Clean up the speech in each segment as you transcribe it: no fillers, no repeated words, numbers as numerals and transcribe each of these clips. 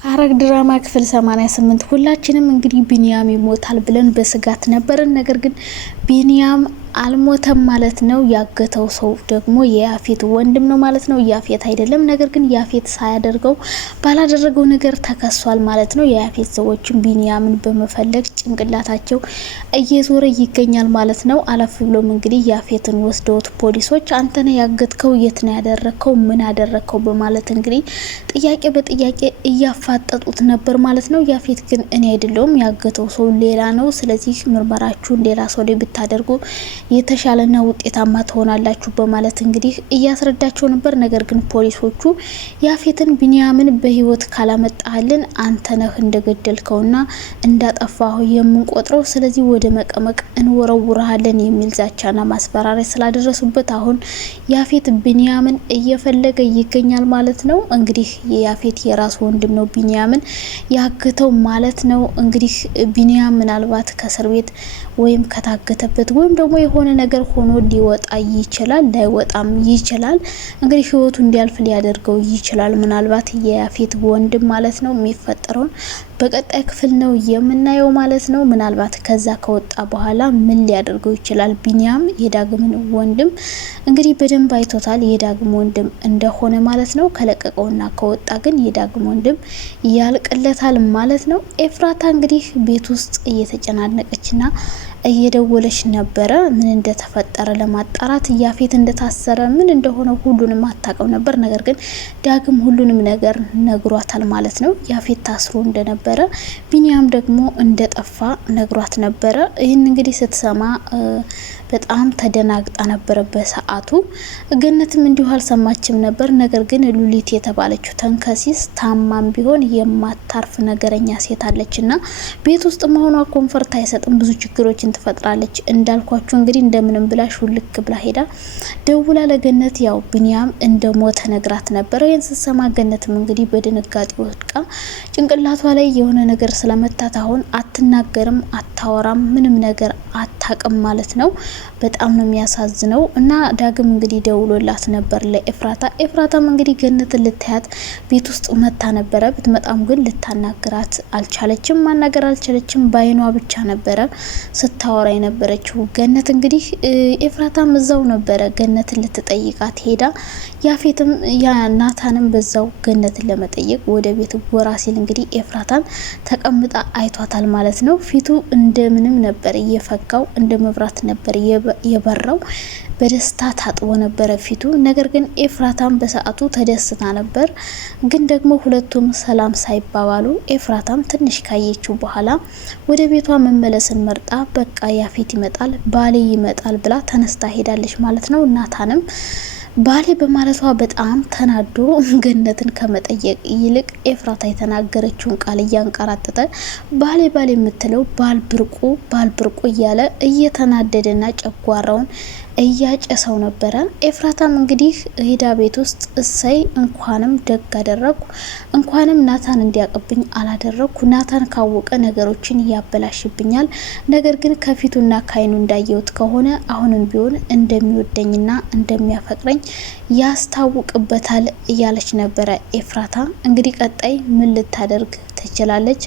ሐረግ ድራማ ክፍል 88 ሁላችንም እንግዲህ ቢኒያም ይሞታል ብለን በስጋት ነበርን። ነገር ግን ቢኒያም አልሞተም ማለት ነው። ያገተው ሰው ደግሞ የያፌት ወንድም ነው ማለት ነው። ያፌት አይደለም፣ ነገር ግን ያፌት ሳያደርገው ባላደረገው ነገር ተከሷል ማለት ነው። የያፌት ሰዎችም ቢኒያምን በመፈለግ ጭንቅላታቸው እየዞረ ይገኛል ማለት ነው። አለፍ ብሎም እንግዲህ ያፌትን ወስደውት ፖሊሶች አንተነ ያገትከው፣ የት ነው ያደረከው፣ ምን አደረከው በማለት እንግዲህ ጥያቄ በጥያቄ እያፋጠጡት ነበር ማለት ነው። ያፌት ግን እኔ አይደለሁም ያገተው ሰው ሌላ ነው፣ ስለዚህ ምርመራችሁን ሌላ ሰው ላይ ብታደርጉ የተሻለና ውጤታማ ትሆናላችሁ በማለት እንግዲህ እያስረዳቸው ነበር። ነገር ግን ፖሊሶቹ ያፌትን ቢኒያምን በህይወት ካላመጣልን አንተ ነህ እንደገደልከውና እንዳጠፋው የምንቆጥረው፣ ስለዚህ ወደ መቀመቅ እንወረውራለን የሚል ዛቻና ማስፈራሪያ ስላደረሱበት አሁን ያፌት ቢኒያምን እየፈለገ ይገኛል ማለት ነው። እንግዲህ ያፌት የራሱ ወንድም ነው ቢኒያምን ያገተው ማለት ነው። እንግዲህ ቢኒያም ምናልባት ከእስር ቤት ወይም ከታገተበት ወይም ደግሞ የሆነ ነገር ሆኖ ሊወጣ ይችላል፣ ላይወጣም ይችላል። እንግዲህ ህይወቱ እንዲያልፍ ሊያደርገው ይችላል ምናልባት የያፌት ወንድም ማለት ነው። የሚፈጠረውን በቀጣይ ክፍል ነው የምናየው ማለት ነው። ምናልባት ከዛ ከወጣ በኋላ ምን ሊያደርገው ይችላል? ቢኒያም የዳግምን ወንድም እንግዲህ በደንብ አይቶታል፣ የዳግም ወንድም እንደሆነ ማለት ነው። ከለቀቀውና ከወጣ ግን የዳግም ወንድም ያልቅለታል ማለት ነው። ኤፍራታ እንግዲህ ቤት ውስጥ እየተጨናነቀችና እየደወለች ነበረ ምን እንደተፈጠረ ለማጣራት። ያፌት እንደታሰረ ምን እንደሆነ ሁሉንም አታውቅም ነበር። ነገር ግን ዳግም ሁሉንም ነገር ነግሯታል ማለት ነው። ያፌት ታስሮ እንደነበረ ቢኒያም ደግሞ እንደጠፋ ነግሯት ነበረ። ይህን እንግዲህ ስትሰማ በጣም ተደናግጣ ነበረ በሰዓቱ። ገነትም እንዲሁ አልሰማችም ነበር። ነገር ግን ሉሊት የተባለችው ተንከሲስ ታማም ቢሆን የማታርፍ ነገረኛ ሴት አለችና ቤት ውስጥ መሆኗ ኮንፈርት አይሰጥም፣ ብዙ ችግሮችን ትፈጥራለች። እንዳልኳችሁ እንግዲህ እንደምንም ብላ ሹልክ ብላ ሄዳ ደውላ ለገነት ያው ቢኒያም እንደሞተ ነግራት ነበር። ይህን ስትሰማ ገነትም እንግዲህ በድንጋጤ ወድቃ ጭንቅላቷ ላይ የሆነ ነገር ስለመታት አሁን አትናገርም፣ አታወራም፣ ምንም ነገር አታቅም ማለት ነው። በጣም ነው የሚያሳዝነው። እና ዳግም እንግዲህ ደውሎላት ነበር ለኤፍራታ። ኤፍራታም እንግዲህ ገነትን ልታያት ቤት ውስጥ መታ ነበረ። ብትመጣም ግን ልታናግራት አልቻለችም፣ ማናገር አልቻለችም። ባይኗ ብቻ ነበረ ስታወራ የነበረችው። ገነት እንግዲህ ኤፍራታም እዛው ነበረ ገነትን ልትጠይቃት ሄዳ፣ ያፌትም ናታንም በዛው ገነትን ለመጠየቅ ወደ ቤት ጎራ ሲል እንግዲህ ኤፍራታን ተቀምጣ አይቷታል ማለት ነው። ፊቱ እንደምንም ነበር እየፈካው፣ እንደ መብራት ነበር የበራው። በደስታ ታጥቦ ነበረ ፊቱ። ነገር ግን ኤፍራታም በሰዓቱ ተደስታ ነበር። ግን ደግሞ ሁለቱም ሰላም ሳይባባሉ ኤፍራታም ትንሽ ካየችው በኋላ ወደ ቤቷ መመለስን መርጣ በቃ ያፌት ይመጣል፣ ባሌ ይመጣል ብላ ተነስታ ሄዳለች ማለት ነው። ናታንም ባሌ በማለቷ በጣም ተናዶ ገነትን ከመጠየቅ ይልቅ ኤፍራታ የተናገረችውን ቃል እያንቀራጠጠ ባሌ ባሌ የምትለው ባልብርቁ እያለ እየተናደደና ጨጓራውን እያጨሰው ነበረ። ኤፍራታም እንግዲህ ሄዳ ቤት ውስጥ እሰይ እንኳንም ደግ አደረኩ፣ እንኳንም ናታን እንዲያቀብኝ አላደረኩ፣ ናታን ካወቀ ነገሮችን ያበላሽብኛል፣ ነገር ግን ከፊቱና ካይኑ እንዳየሁት ከሆነ አሁንም ቢሆን እንደሚወደኝና እንደሚያፈቅረኝ ያስታውቅበታል እያለች ነበረ ኤፍራታ። እንግዲህ ቀጣይ ምን ልታደርግ ትችላለች?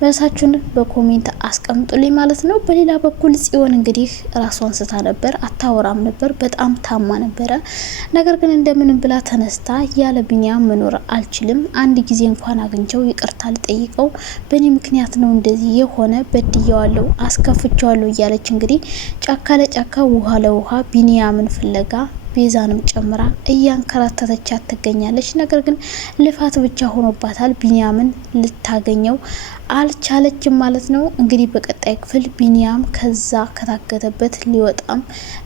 መልሳችሁን በኮሜንት አስቀምጡልኝ ማለት ነው። በሌላ በኩል ጽዮን እንግዲህ ራሷን ስታ ነበር፣ አታወራም ነበር፣ በጣም ታማ ነበረ። ነገር ግን እንደምንም ብላ ተነስታ ያለ ቢኒያም መኖር አልችልም፣ አንድ ጊዜ እንኳን አግኝቸው ይቅርታ ልጠይቀው፣ በእኔ ምክንያት ነው እንደዚህ የሆነ፣ በድያዋለሁ፣ አስከፍቼዋለሁ እያለች እንግዲህ ጫካ ለጫካ ውሃ ለውሃ ቢኒያምን ፍለጋ ቤዛንም ጨምራ እያንከራተተቻት ትገኛለች። ነገር ግን ልፋት ብቻ ሆኖባታል። ቢኒያምን ልታገኘው አልቻለችም ማለት ነው። እንግዲህ በቀጣይ ክፍል ቢኒያም ከዛ ከታገተበት ሊወጣም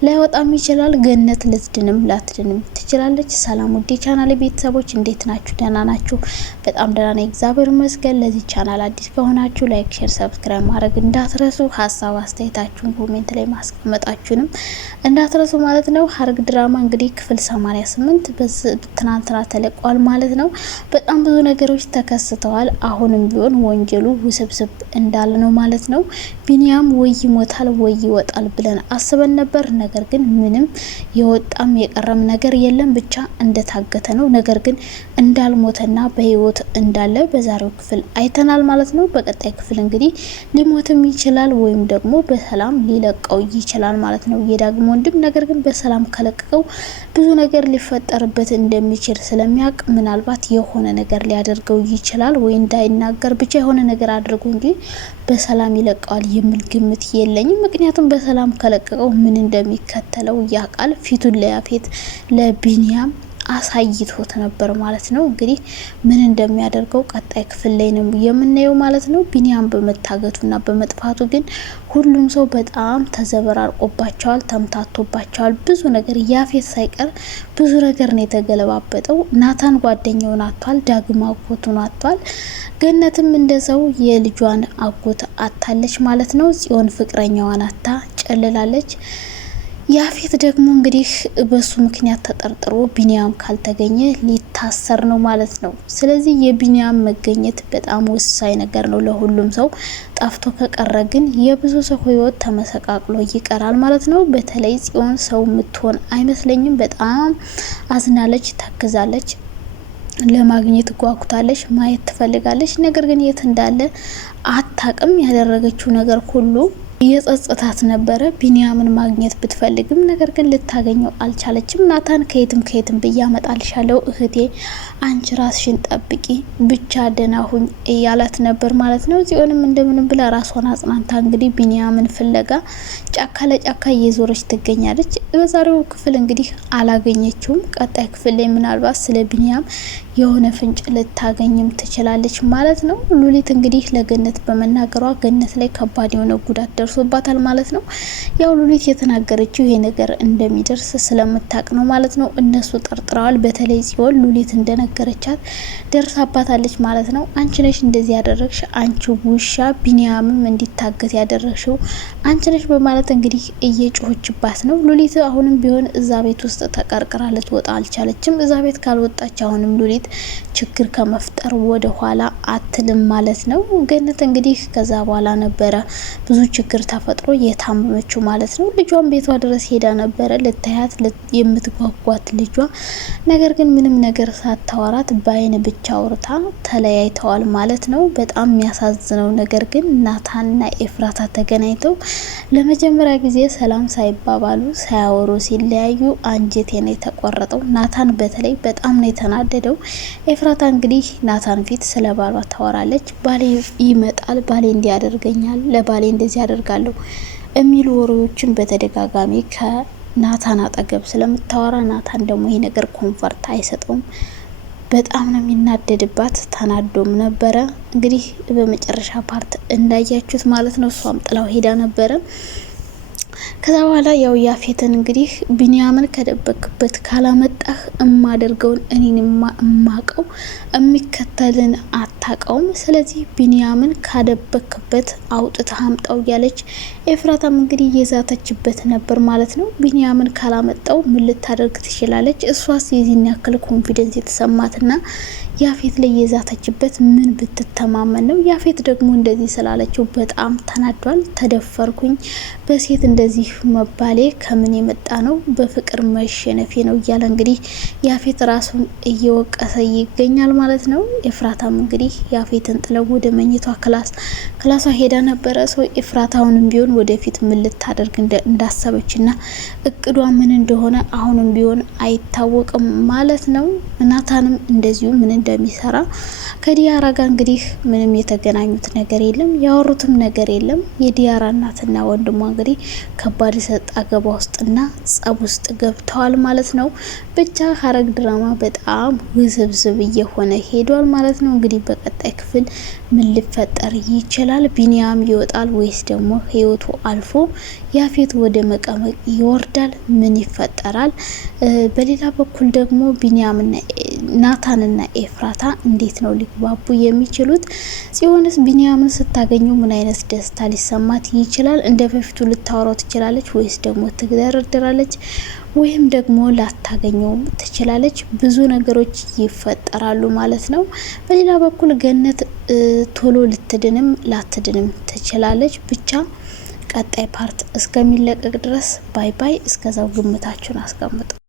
ላይወጣም ይችላል። ገነት ልትድንም ላትድንም ትችላለች። ሰላም ውዴ ቻናል ቤተሰቦች እንዴት ናችሁ? ደህና ናችሁ? በጣም ደህና ነኝ እግዚአብሔር ይመስገን። ለዚህ ቻናል አዲስ ከሆናችሁ ላይክ፣ ሼር፣ ሰብስክራይብ ማድረግ እንዳትረሱ። ሀሳብ አስተያየታችሁን ኮሜንት ላይ ማስቀመጣችሁንም እንዳትረሱ ማለት ነው። ሐረግ ድራማ እንግዲህ ክፍል 88 ትናንትና ተለቋል ማለት ነው። በጣም ብዙ ነገሮች ተከስተዋል። አሁንም ቢሆን ወንጀሉ ውስብስብ እንዳለ ነው ማለት ነው። ቢኒያም ወይ ይሞታል ወይ ይወጣል ብለን አስበን ነበር። ነገር ግን ምንም የወጣም የቀረም ነገር የለም። አይደለም ብቻ እንደታገተ ነው። ነገር ግን እንዳልሞተና በህይወት እንዳለ በዛሬው ክፍል አይተናል ማለት ነው። በቀጣይ ክፍል እንግዲህ ሊሞትም ይችላል ወይም ደግሞ በሰላም ሊለቀው ይችላል ማለት ነው የዳግም ወንድም። ነገር ግን በሰላም ከለቀቀው ብዙ ነገር ሊፈጠርበት እንደሚችል ስለሚያውቅ ምናልባት የሆነ ነገር ሊያደርገው ይችላል ወይ እንዳይናገር ብቻ የሆነ ነገር አድርጎ እንጂ በሰላም ይለቀዋል የሚል ግምት የለኝም። ምክንያቱም በሰላም ከለቀቀው ምን እንደሚከተለው ያውቃል። ፊቱን ለያፌት ለቢኒያም አሳይቶት ነበር ማለት ነው። እንግዲህ ምን እንደሚያደርገው ቀጣይ ክፍል ላይ ነው የምናየው ማለት ነው። ቢኒያም በመታገቱና በመጥፋቱ ግን ሁሉም ሰው በጣም ተዘበራርቆባቸዋል፣ ተምታቶባቸዋል። ብዙ ነገር ያፌት ሳይቀር ብዙ ነገር ነው የተገለባበጠው። ናታን ጓደኛውን አጥቷል፣ ዳግም አጎቱን አጥቷል። ገነትም እንደዛው የልጇን አጎት አታለች ማለት ነው። ጽዮን ፍቅረኛዋን አታ ጨልላለች። ያፌት ደግሞ እንግዲህ በሱ ምክንያት ተጠርጥሮ ቢኒያም ካልተገኘ ሊታሰር ነው ማለት ነው። ስለዚህ የቢኒያም መገኘት በጣም ወሳኝ ነገር ነው ለሁሉም ሰው። ጠፍቶ ከቀረ ግን የብዙ ሰው ህይወት ተመሰቃቅሎ ይቀራል ማለት ነው። በተለይ ጽዮን ሰው የምትሆን አይመስለኝም። በጣም አዝናለች፣ ታግዛለች፣ ለማግኘት ጓጉታለች፣ ማየት ትፈልጋለች። ነገር ግን የት እንዳለ አታቅም። ያደረገችው ነገር ሁሉ የጸጸታት ነበረ። ቢኒያምን ማግኘት ብትፈልግም ነገር ግን ልታገኘው አልቻለችም። ናታን ከየትም ብያመጣልሻለሁ እህቴ፣ አንቺ ራስሽን ጠብቂ ብቻ ደህና ሁኝ እያላት ነበር ማለት ነው። ጽዮንም እንደምንም ብላ ራሷን አጽናንታ እንግዲህ ቢኒያምን ፍለጋ ጫካ ለጫካ እየዞረች ትገኛለች። በዛሬው ክፍል እንግዲህ አላገኘችውም። ቀጣይ ክፍል ላይ ምናልባት ስለ ቢኒያም የሆነ ፍንጭ ልታገኝም ትችላለች ማለት ነው። ሉሊት እንግዲህ ለገነት በመናገሯ ገነት ላይ ከባድ የሆነ ጉዳት ደርሶባታል ማለት ነው። ያው ሉሊት የተናገረችው ይሄ ነገር እንደሚደርስ ስለምታቅ ነው ማለት ነው። እነሱ ጠርጥረዋል። በተለይ ጽዮን ሉሊት እንደነገረቻት ደርሳባታለች ማለት ነው። አንቺ ነሽ እንደዚህ ያደረግሽ፣ አንቺ ውሻ፣ ቢኒያምም እንዲታገት ያደረግሽው አንቺ ነሽ በማለት እንግዲህ እየጮህችባት ነው። ሉሊት አሁንም ቢሆን እዛ ቤት ውስጥ ተቀርቅራ ልትወጣ አልቻለችም። እዛ ቤት ካልወጣች አሁንም ሉሊት ችግር ከመፍጠር ወደ ኋላ አትልም ማለት ነው። ገነት እንግዲህ ከዛ በኋላ ነበረ ብዙ ችግር ተፈጥሮ የታመመችው ማለት ነው። ልጇን ቤቷ ድረስ ሄዳ ነበረ ልታያት የምትጓጓት ልጇ። ነገር ግን ምንም ነገር ሳታወራት በአይን ብቻ አውርታ ተለያይተዋል ማለት ነው። በጣም የሚያሳዝነው ነገር ግን ናታንና ኤፍራታ ተገናኝተው ለመጀመሪያ ጊዜ ሰላም ሳይባባሉ ሳያወሩ ሲለያዩ አንጀቴ ነው የተቆረጠው። ናታን በተለይ በጣም ነው የተናደደው። ኤፍራታ እንግዲህ ናታን ፊት ስለ ባሏ ታወራለች። ባሌ ይመጣል፣ ባሌ እንዲያደርገኛል፣ ለባሌ እንደዚህ ያደርጋለሁ የሚሉ ወሬዎችን በተደጋጋሚ ከናታን አጠገብ ስለምታወራ ናታን ደግሞ ይሄ ነገር ኮንፈርት አይሰጠውም። በጣም ነው የሚናደድባት። ተናዶም ነበረ እንግዲህ በመጨረሻ ፓርት እንዳያችሁት ማለት ነው። እሷም ጥላው ሄዳ ነበረ። ከዛ በኋላ ያው ያፌትን እንግዲህ ቢኒያምን ከደበቅበት ካላመጣህ እማደርገውን እኔን እማቀው የሚከተልን አታቀውም። ስለዚህ ቢኒያምን ካደበቅበት አውጥተህ አምጣው እያለች ኤፍራታም እንግዲህ እየዛተችበት ነበር ማለት ነው። ቢኒያምን ካላመጣው ምን ልታደርግ ትችላለች? እሷስ የዚህን ያክል ኮንፊደንስ የተሰማትና ያፌት ላይ የዛተችበት ምን ብትተማመን ነው? ያፌት ደግሞ እንደዚህ ስላለችው በጣም ተናዷል። ተደፈርኩኝ፣ በሴት እንደዚህ መባሌ ከምን የመጣ ነው? በፍቅር መሸነፌ ነው እያለ እንግዲህ ያፌት ራሱን እየወቀሰ ይገኛል ማለት ነው። ኤፍራታም እንግዲህ ያፌትን ጥለው ወደ መኝቷ ክላሷ ሄዳ ነበረ። ሰው ኤፍራታውንም ቢሆን ወደፊት ምን ልታደርግ እንዳሰበችና እቅዷ ምን እንደሆነ አሁንም ቢሆን አይታወቅም ማለት ነው። ናታንም እንደዚሁ ምን እንደሚሰራ ከዲያራ ጋር እንግዲህ ምንም የተገናኙት ነገር የለም፣ ያወሩትም ነገር የለም። የዲያራ እናትና ወንድሟ እንግዲህ ከባድ ሰጣ ገባ ውስጥና ጸብ ውስጥ ገብተዋል ማለት ነው። ብቻ ሐረግ ድራማ በጣም ውዝብዝብ እየሆነ ሄዷል ማለት ነው። እንግዲህ በቀጣይ ክፍል ምን ሊፈጠር ይችላል? ቢኒያም ይወጣል ወይስ ደግሞ ህይወቱ አልፎ ያፌት ወደ መቀመቅ ይወርዳል? ምን ይፈጠራል? በሌላ በኩል ደግሞ ቢኒያምና ናታንና ኤፍራታ እንዴት ነው ሊግባቡ የሚችሉት? ጽዮንስ ቢኒያምን ስታገኘው ምን አይነት ደስታ ሊሰማት ይችላል? እንደ በፊቱ ልታወራው ትችላለች ወይስ ደግሞ ትግደረደራለች ወይም ደግሞ ላታገኘው ትችላለች? ብዙ ነገሮች ይፈጠራሉ ማለት ነው። በሌላ በኩል ገነት ቶሎ ልትድንም ላትድንም ትችላለች። ብቻ ቀጣይ ፓርት እስከሚለቀቅ ድረስ ባይ ባይ። እስከዛው ግምታችሁን አስቀምጡ።